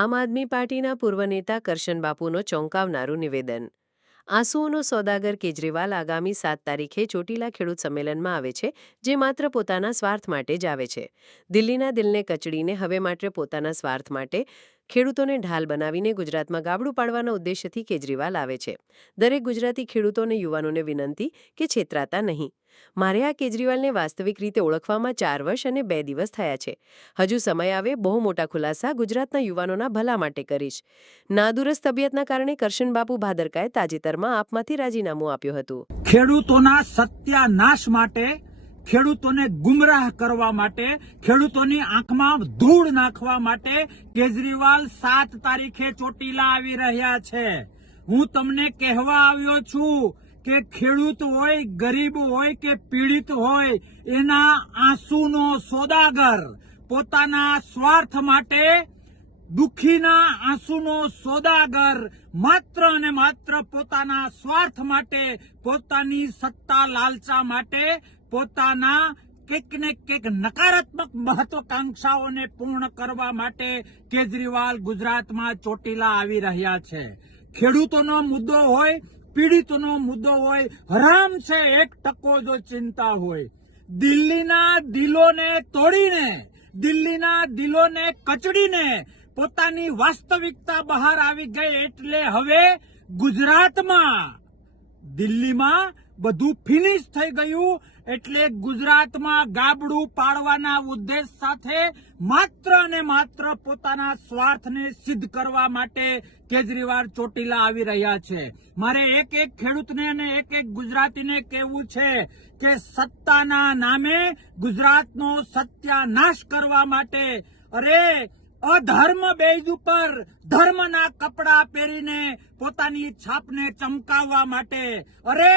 આમ આદમી પાર્ટીના પૂર્વ નેતા કરશનબાપુનો ચોંકાવનારું નિવેદન. આંસુઓનો સોદાગર કેજરીવાલ આગામી 7 તારીખે ચોટીલા ખેડૂત સંમેલનમાં આવે છે, જે માત્ર પોતાના સ્વાર્થ માટે જ આવે છે. દિલ્હીના દિલને કચડીને હવે માત્ર પોતાના સ્વાર્થ માટે ખેડૂતોને ઢાલ બનાવીને ગુજરાતમાં ગાબડું પાડવાના ઉદ્દેશ્યથી કેજરીવાલ આવે છે. દરેક ગુજરાતી ખેડૂતોને યુવાનોને વિનંતી કે છેતરાતા નહીં. મારે આ કેજરીવાલને વાસ્તવિક રીતે ઓળખવામાં 4 વર્ષ અને 2 દિવસ થયા છે. હજુ સમય આવે બહુ મોટા ખુલાસા ગુજરાતના યુવાનોના ભલા માટે કરીશ. નાદુરસ્ત તબિયતના કારણે કરશનબાપુ ભાદરકાએ તાજેતરમાં આપમાંથી રાજીનામું આપ્યું હતું. ખેડૂતોના સત્યાનાશ માટે, ખેડૂતોને ગુમરાહ કરવા માટે, ખેડૂતોની આંખમાં ધૂળ નાખવા માટે કેજરીવાલ 7 તારીખે ચોટીલા આવી રહ્યા છે. હું તમને કહેવા આવ્યો છું કે ખેડૂત હોય, ગરીબ હોય કે પીડિત હોય, એના આંસુનો સોદાગર પોતાના સ્વાર્થ માટે, દુઃખીના આંસુનો સોદાગર માત્ર અને માત્ર પોતાના સ્વાર્થ માટે, પોતાની સત્તા લાલચા માટે, પોતાના કંઈક ને કંઈક નકારાત્મક મહત્વાકાંક્ષાઓને પૂર્ણ કરવા માટે કેજરીવાલ ગુજરાતમાં ચોટીલા આવી રહ્યા છે. ખેડૂતોનો મુદ્દો હોય, પીડિતોનો મુદ્દો હોય, હરામ છે 1% જો ચિંતા હોય. દિલ્હીના દિલોને તોડીને, દિલ્હીના દિલોને કચડીને પોતાની વાસ્તવિકતા બહાર આવી ગઈ એટલે હવે ગુજરાતમાં, દિલ્હીમાં બધું ફિનિશ થઈ ગયું એટલે ગુજરાતમાં ગાબડું પાડવાના ઉદ્દેશ સાથે માત્ર અને માત્ર પોતાના સ્વાર્થને સિદ્ધ કરવા માટે કેજરીવાલ ચોટીલા આવી રહ્યા છે. મારે એક એક ખેડૂતને અને એક એક ગુજરાતીને કહેવું છે કે સત્તાના નામે ગુજરાતનો સત્યાનાશ કરવા માટે, અરે અધર્મ બેઝ ઉપર ધર્મના કપડા પહેરીને પોતાની છાપને ચમકાવવા માટે, અરે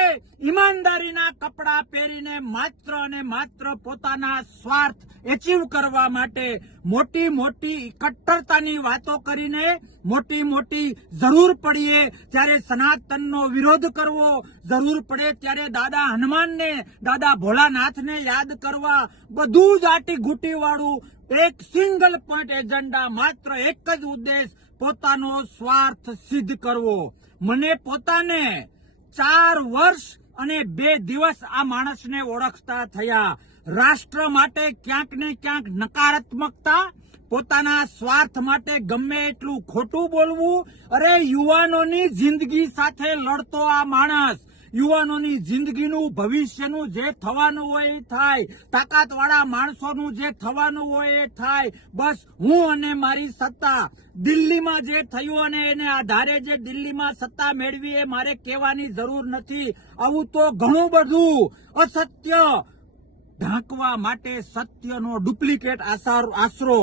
ઈમાનદારીના કપડા પહેરીને માત્ર અને માત્ર પોતાના સ્વાર્થ એચીવ કરવા માટે મોટી મોટી કટ્ટરતાની વાતો કરીને, મોટી મોટી જરૂર પડીએ ત્યારે સનાતનનો વિરોધ કરવો, જરૂર પડે ત્યારે દાદા હનુમાનને, દાદા ભોળાનાથને યાદ કરવા, બધું જ આટી ઘૂંટી વાળું એક સિંગલ પોઈન્ટ એજન્ડા, માત્ર એક જ ઉદ્દેશ, પોતાનો સ્વાર્થ સિદ્ધ કરવો. મને પોતાને 4 વર્ષ અને 2 દિવસ આ માણસને ઓળખતા થયા. રાષ્ટ્ર માટે ક્યાંક ને ક્યાંક નકારાત્મકતા, પોતાના સ્વાર્થ માટે ગમે એટલું ખોટું બોલવું, અરે યુવાનોની જિંદગી સાથે લડતો આ માણસ, યુવાનોની જિંદગીનું, ભવિષ્યનું જે થવાનું હોય એ થાય, તાકાતવાળા માણસોનું જે થવાનું હોય એ થાય. બસ હું અને મારી સત્તા, દિલ્હીમાં જે થયું અને એને આધારે જે દિલ્હીમાં સત્તા મેળવી એ મારે કહેવાની જરૂર નથી. આવું તો ઘણું બધું અસત્ય ઢાંકવા માટે સત્યનો ડુપ્લિકેટ આશરો.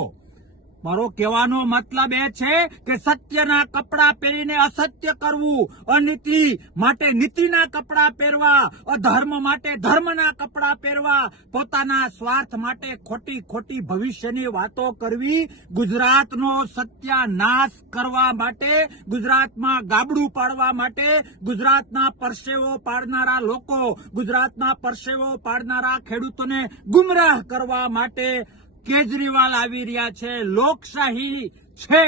મારો કહેવાનો મતલબ એ છે કે સત્યના કપડા પહેરીને અસત્ય કરવું, અનીતિ માટે નીતિના કપડા પહેરવા, અધર્મ માટે ધર્મના કપડા પહેરવા, પોતાના સ્વાર્થ માટે ખોટી ખોટી ભવિષ્યની વાતો કરવી, ગુજરાતનો સત્યાનાશ કરવા માટે, ગુજરાતમાં ગાબડું પાડવા માટે, ગુજરાતના પરસેવો પાડનારા લોકો, ગુજરાતના પરસેવો પાડનારા ખેડૂતોને ગુમરાહ કરવા માટે કેજરીવાલ આવી રહ્યા છે. લોકશાહી છે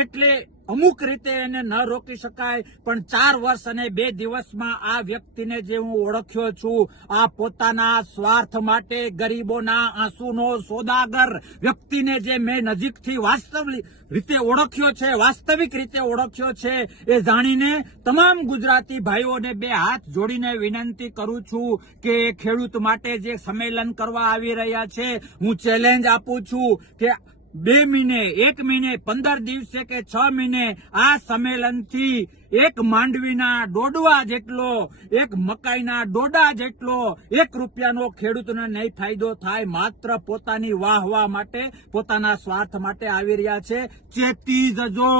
એટલે અમુક રીતે એને ન રોકી શકાય, પણ 4 વર્ષ અને 2 દિવસમાં આ વ્યક્તિને જે હું ઓળખ્યો છું, આ પોતાના સ્વાર્થ માટે ગરીબોના આંસુનો સોદાગર વ્યક્તિને જે મેં નજીકથી વાસ્તવિક રીતે ઓળખ્યો છે, વાસ્તવિક રીતે ઓળખ્યો છે, એ જાણીને તમામ ગુજરાતી ભાઈઓને 2 હાથ જોડીને વિનંતી કરું છું કે ખેડૂત માટે જે સંમેલન કરવા આવી રહ્યા છે, હું ચેલેન્જ આપું છું કે 2 મહિને, 1 મહિને, 15 દિવસે કે 6 મહિને આ સંમેલનથી એક માંડવીના ડોડવા જેટલો, એક મકાઈના ડોડા જેટલો 1 રૂપિયાનો ખેડૂતને નહીં ફાયદો થાય. માત્ર પોતાની વાહ માટે, પોતાના સ્વાર્થ માટે આવી રહ્યા છે. ચેતી જજો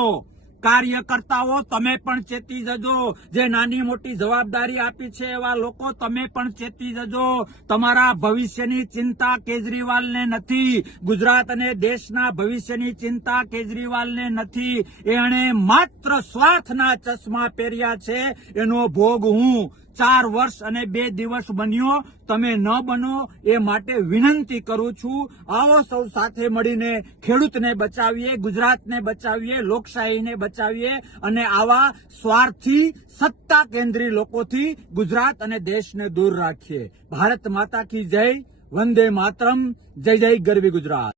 કાર્યકર્તાઓ, તમે પણ ચેતી જજો. જે નાની મોટી જવાબદારી આપી છે એવા લોકો, તમે પણ ચેતી જજો. તમારા ભવિષ્યની ચિંતા કેજરીવાલને નથી, ગુજરાત અને દેશના ભવિષ્યની ચિંતા કેજરીવાલને નથી. એણે માત્ર સ્વાર્થના ચશ્મા પહેર્યા છે, એનો ભોગ હું 4 વર્ષ અને 2 દિવસ બન્યો. તમે ન બનો એ માટે વિનંતી કરું છું. આવો સૌ સાથે મળીને ખેડૂતને બચાવીએ, ગુજરાતને બચાવીએ, લોકશાહીને બચાવીએ અને આવા સ્વાર્થી સત્તા કેન્દ્રી લોકોથી ગુજરાત અને દેશને દૂર રાખીએ. ભારત માતા કી જય. વંદે માતરમ. જય જય ગરવી ગુજરાત.